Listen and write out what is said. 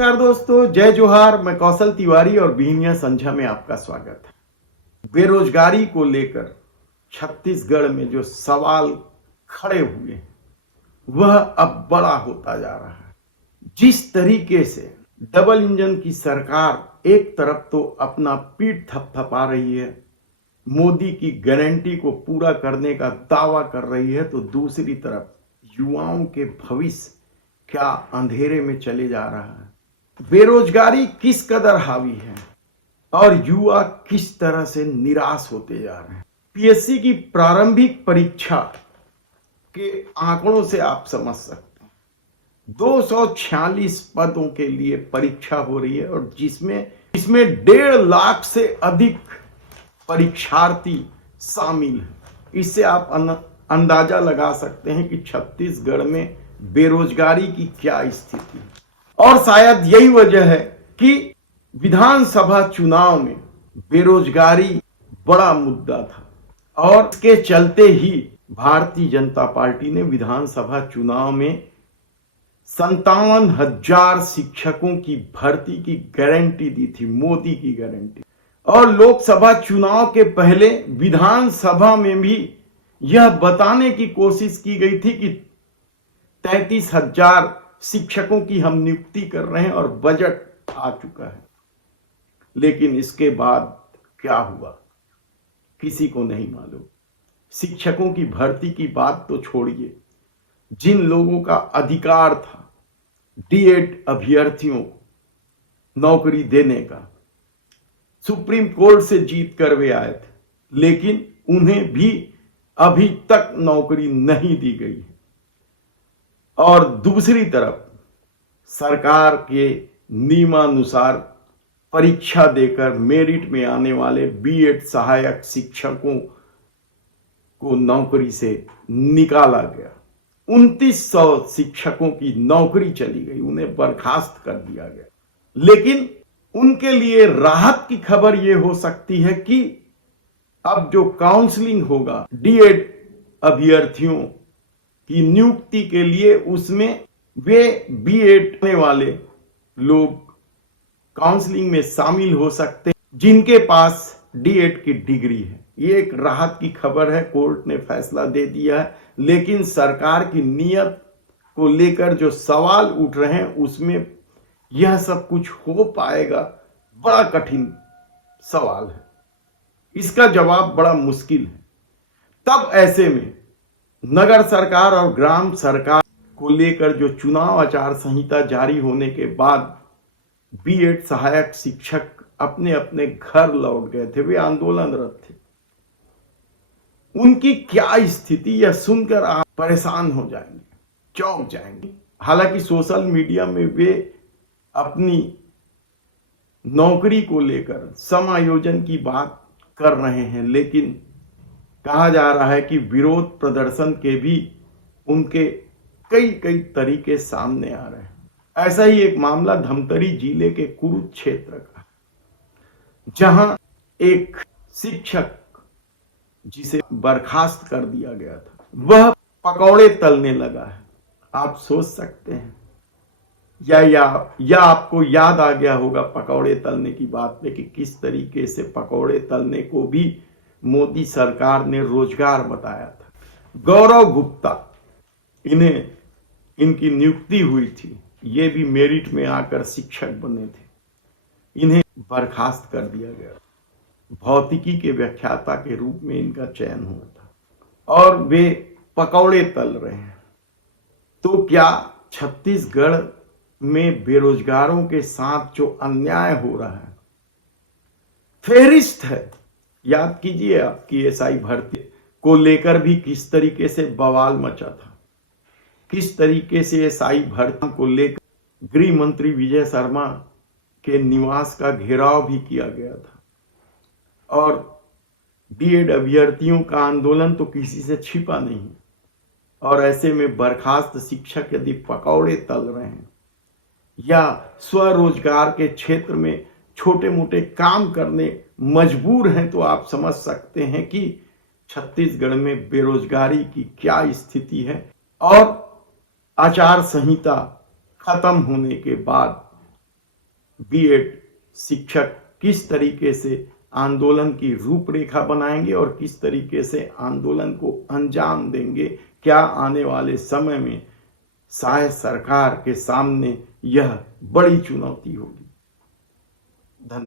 नमस्कार दोस्तों, जय जोहार। मैं कौशल तिवारी और बीनिया संझा में आपका स्वागत है। बेरोजगारी को लेकर छत्तीसगढ़ में जो सवाल खड़े हुए हैं वह अब बड़ा होता जा रहा है। जिस तरीके से डबल इंजन की सरकार एक तरफ तो अपना पीठ थपथपा रही है, मोदी की गारंटी को पूरा करने का दावा कर रही है, तो दूसरी तरफ युवाओं के भविष्य क्या अंधेरे में चले जा रहा है। बेरोजगारी किस कदर हावी है और युवा किस तरह से निराश होते जा रहे हैं। पीएससी की प्रारंभिक परीक्षा के आंकड़ों से आप समझ सकते हैं 246 पदों के लिए परीक्षा हो रही है और जिसमें 1.5 लाख से अधिक परीक्षार्थी शामिल हैं। इससे आप अंदाजा लगा सकते हैं कि छत्तीसगढ़ में बेरोजगारी की क्या स्थिति है। और शायद यही वजह है कि विधानसभा चुनाव में बेरोजगारी बड़ा मुद्दा था और इसके चलते ही भारतीय जनता पार्टी ने विधानसभा चुनाव में 57,000 शिक्षकों की भर्ती की गारंटी दी थी, मोदी की गारंटी। और लोकसभा चुनाव के पहले विधानसभा में भी यह बताने की कोशिश की गई थी कि 33,000 शिक्षकों की हम नियुक्ति कर रहे हैं और बजट आ चुका है। लेकिन इसके बाद क्या हुआ किसी को नहीं मालूम। शिक्षकों की भर्ती की बात तो छोड़िए, जिन लोगों का अधिकार था डीएड अभ्यर्थियों को नौकरी देने का, सुप्रीम कोर्ट से जीत कर वे आए थे, लेकिन उन्हें भी अभी तक नौकरी नहीं दी गई है। और दूसरी तरफ सरकार के नियमानुसार परीक्षा देकर मेरिट में आने वाले बीएड सहायक शिक्षकों को नौकरी से निकाला गया। 2,900 शिक्षकों की नौकरी चली गई, उन्हें बर्खास्त कर दिया गया। लेकिन उनके लिए राहत की खबर यह हो सकती है कि अब जो काउंसलिंग होगा डीएड अभ्यर्थियों की नियुक्ति के लिए, उसमें वे बीएड करने वाले लोग काउंसलिंग में शामिल हो सकते हैं जिनके पास डीएड की डिग्री है। ये एक राहत की खबर है, कोर्ट ने फैसला दे दिया है। लेकिन सरकार की नीयत को लेकर जो सवाल उठ रहे हैं उसमें यह सब कुछ हो पाएगा, बड़ा कठिन सवाल है। इसका जवाब बड़ा मुश्किल है। तब ऐसे में नगर सरकार और ग्राम सरकार को लेकर जो चुनाव आचार संहिता जारी होने के बाद बीएड सहायक शिक्षक अपने अपने घर लौट गए थे, वे आंदोलनरत थे। उनकी क्या स्थिति यह सुनकर आप परेशान हो जाएंगे, चौंक जाएंगे। हालांकि सोशल मीडिया में वे अपनी नौकरी को लेकर समायोजन की बात कर रहे हैं, लेकिन कहा जा रहा है कि विरोध प्रदर्शन के भी उनके कई तरीके सामने आ रहे हैं। ऐसा ही एक मामला धमतरी जिले के कुरुक्षेत्र का, जहां एक शिक्षक जिसे बर्खास्त कर दिया गया था वह पकौड़े तलने लगा है। आप सोच सकते हैं या आपको याद आ गया होगा पकौड़े तलने की बात पे कि किस तरीके से पकौड़े तलने को भी मोदी सरकार ने रोजगार बताया था। गौरव गुप्ता, इनकी नियुक्ति हुई थी, ये भी मेरिट में आकर शिक्षक बने थे, इन्हें बर्खास्त कर दिया गया। भौतिकी के व्याख्याता के रूप में इनका चयन हुआ था और वे पकौड़े तल रहे हैं। तो क्या छत्तीसगढ़ में बेरोजगारों के साथ जो अन्याय हो रहा है, फेहरिस्त है। याद कीजिए आपकी एसआई भर्ती को लेकर भी किस तरीके से बवाल मचा था, किस तरीके से एसआई भर्ती को लेकर गृह मंत्री विजय शर्मा के निवास का घेराव भी किया गया था। और बीएड अभ्यर्थियों का आंदोलन तो किसी से छिपा नहीं। और ऐसे में बर्खास्त शिक्षक यदि पकौड़े तल रहे हैं या स्वरोजगार के क्षेत्र में छोटे मोटे काम करने मजबूर हैं, तो आप समझ सकते हैं कि छत्तीसगढ़ में बेरोजगारी की क्या स्थिति है। और आचार संहिता खत्म होने के बाद बीएड शिक्षक किस तरीके से आंदोलन की रूपरेखा बनाएंगे और किस तरीके से आंदोलन को अंजाम देंगे, क्या आने वाले समय में शायद सरकार के सामने यह बड़ी चुनौती होगी।